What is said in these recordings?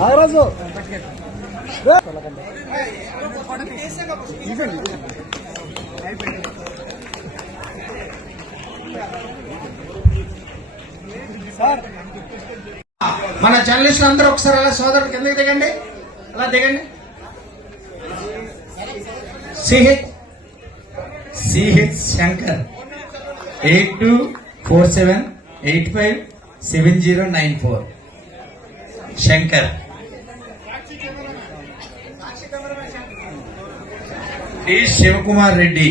నాగరాజు మన జర్నలిస్టులు అందరూ ఒకసారి అలా సోదరులు కిందకి దిగండి, అలా దిగండి. సిహెచ్ శంకర్ 8247857094 శంకర్. డి శివకుమార్ రెడ్డి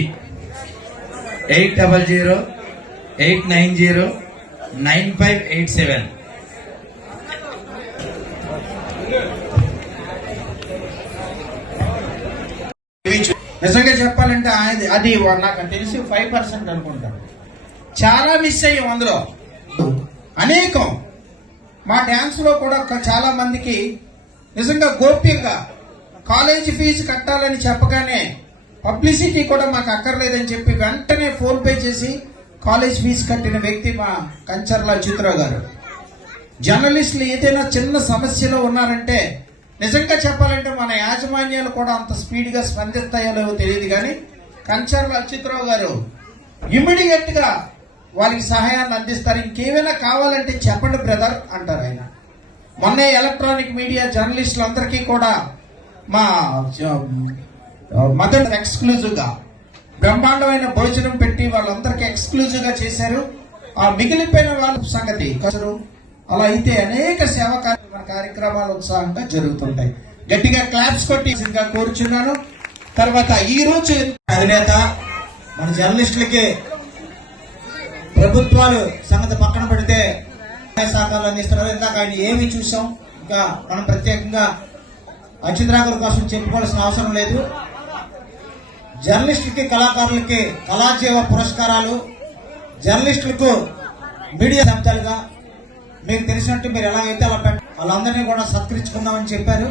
8008909587. నిజంగా చెప్పాలంటే అది నాకు తెలిసి 5% అనుకుంటాను. చాలా మిస్ అయ్యాం అందులో. అనేకం మా డ్యాన్స్ లో కూడా చాలా మందికి నిజంగా గోప్యంగా కాలేజీ ఫీజు కట్టాలని చెప్పగానే పబ్లిసిటీ కూడా మాకు అక్కర్లేదని చెప్పి వెంటనే ఫోన్ పే చేసి కాలేజ్ ఫీజు కట్టిన వ్యక్తి మా కంచర్ల చిత్రరావు గారు. జర్నలిస్టులు ఏదైనా చిన్న సమస్యలో ఉన్నారంటే నిజంగా చెప్పాలంటే మన యాజమాన్యాలు కూడా అంత స్పీడ్ గా స్పందిస్తాయో లేవో తెలియదు, కానీ కంచర్ల చిత్రరావు గారు ఇమ్మీడియట్ గా వాళ్ళకి సహాయాన్ని అందిస్తారు. ఇంకేమైనా కావాలంటే చెప్పండి బ్రదర్ అంటారు ఆయన. మొన్నే ఎలక్ట్రానిక్ మీడియా జర్నలిస్టులందరికీ కూడా మా మదర్ ఎక్స్క్లూజివ్ గా బ్రహ్మాండమైన భోజనం పెట్టి వాళ్ళందరికీ ఎక్స్క్లూజివ్ గా చేశారు. ఆ మిగిలిపోయిన వాళ్ళ సంగతి కసరు. అలా అయితే అనేక సేవా కార్యక్రమాలు ఉత్సాహంగా జరుగుతుంటాయి. గట్టిగా క్లాప్స్ కొట్టి కోరుచున్నాను. తర్వాత ఈ రోజు అధినేత మన జర్నలిస్టులకి ప్రభుత్వాలు సంగతి పక్కన పెడితే సహకారాలు అందిస్తున్నారు. ఇందాక ఆయన ఏమి చూసాం, ఇంకా మనం ప్రత్యేకంగా అచ్యుతరావు కోసం చెప్పుకోవాల్సిన అవసరం లేదు. జర్నలిస్టులకి కళాకారులకి కళాజీవ పురస్కారాలు, జర్నలిస్టులకు మీడియా సంస్థలుగా మీకు తెలిసినట్టు మీరు ఎలాగైతే అలా వాళ్ళందరినీ కూడా సత్కరించుకుందామని చెప్పారు.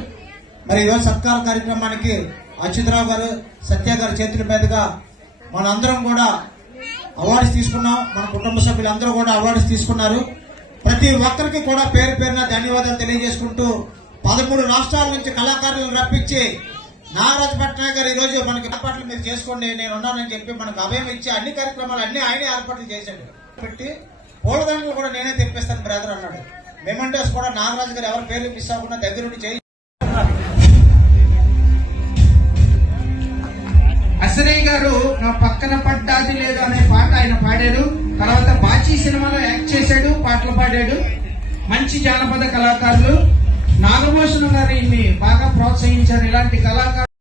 మరి ఈరోజు సత్కార కార్యక్రమానికి అచ్యుతరావు గారు, సత్య గారి చేతుల మీదుగా మనందరం కూడా అవార్డ్స్ తీసుకున్నాం. మన కుటుంబ సభ్యులందరూ కూడా అవార్డ్స్ తీసుకున్నారు. ప్రతి ఒక్కరికి కూడా పేరు పేరున ధన్యవాదాలు తెలియజేసుకుంటూ 13 రాష్ట్రాల నుంచి కళాకారులను రప్పించి నాగరాజు పట్నాయక్ గారు ఈరోజు మనకి ఏర్పాట్లు మీరు చేసుకోండి, నేను ఉన్నానని చెప్పి మనకు అభయం ఇచ్చి అన్ని కార్యక్రమాలు అన్ని ఆయనే ఏర్పాట్లు చేశాడు. పెట్టి పూలదండలు కూడా నేనే తెప్పిస్తాను బ్రదర్ అన్నాడు. మెమెంటోస్ కూడా నాగరాజు గారు ఎవరి పేర్లు మిస్ అవ్వకుండా దగ్గరుండి చేయి. అసరయ్య గారు నా పక్కన పడ్డాది లేదు అనే పాట ఆయన పాడారు. తర్వాత బాచీ సినిమాలో యాక్ట్ చేశాడు, పాటలు పాడాడు. మంచి జానపద కళాకారులు. నాగభూషణం గారు ఇన్ని బాగా ప్రోత్సహించారు. ఇలాంటి కళాకారులు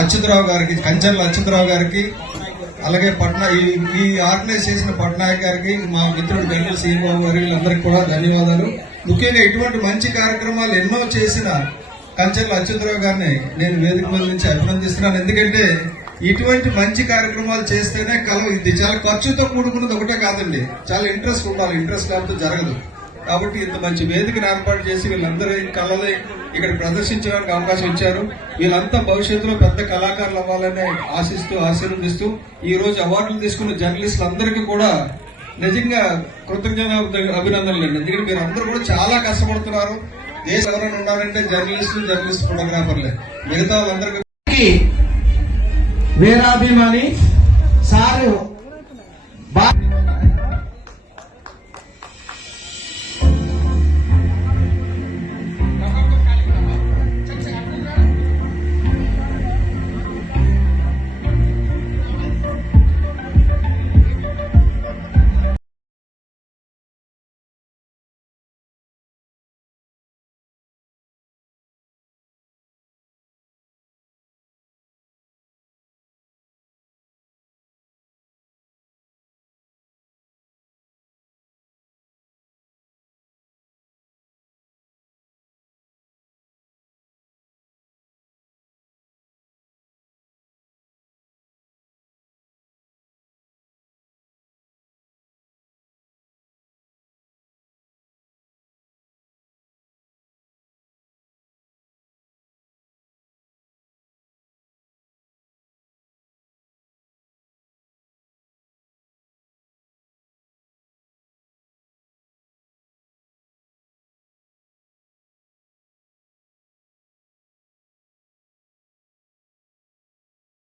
అచ్యుతరావు గారికి, కంచర్ల అచ్యుతరావు గారికి, అలాగే ఈ ఆర్గనైజ్ చేసిన పట్నాయక్ గారికి, మా మిత్రుడు గంటల శ్రీబాబు గారి వీళ్ళందరికీ కూడా ధన్యవాదాలు. ముఖ్యంగా ఇటువంటి మంచి కార్యక్రమాలు ఎన్నో చేసిన కంచర్ల అచ్యుతరావు గారిని నేను వేదిక మీద నుంచి అభినందిస్తున్నాను. ఎందుకంటే ఇటువంటి మంచి కార్యక్రమాలు చేస్తేనే ఇది చాలా ఖర్చుతో కూడుకున్నది ఒకటే కాదండి, చాలా ఇంట్రెస్ట్ ఉండాలి. ఇంట్రెస్ట్ లేకపోతే జరగదు. కాబట్టి ఇంత మంచి వేదికను ఏర్పాటు చేసి వీళ్ళందరూ కళని ఇక్కడ ప్రదర్శించడానికి అవకాశం ఇచ్చారు. వీళ్ళంతా భవిష్యత్తులో పెద్ద కళాకారులు అవ్వాలని ఆశీర్వదిస్తూ ఈ రోజు అవార్డులు తీసుకున్న జర్నలిస్టులందరికీ కూడా నిజంగా కృతజ్ఞత అభినందనలు అండి. ఎందుకంటే మీరు అందరూ కూడా చాలా కష్టపడుతున్నారు. దేశం ఎవరైనా ఉండాలంటే జర్నలిస్ట్ ఫోటోగ్రాఫర్లే. మిగతా వాళ్ళందరికీ వీరాభిమాని సారు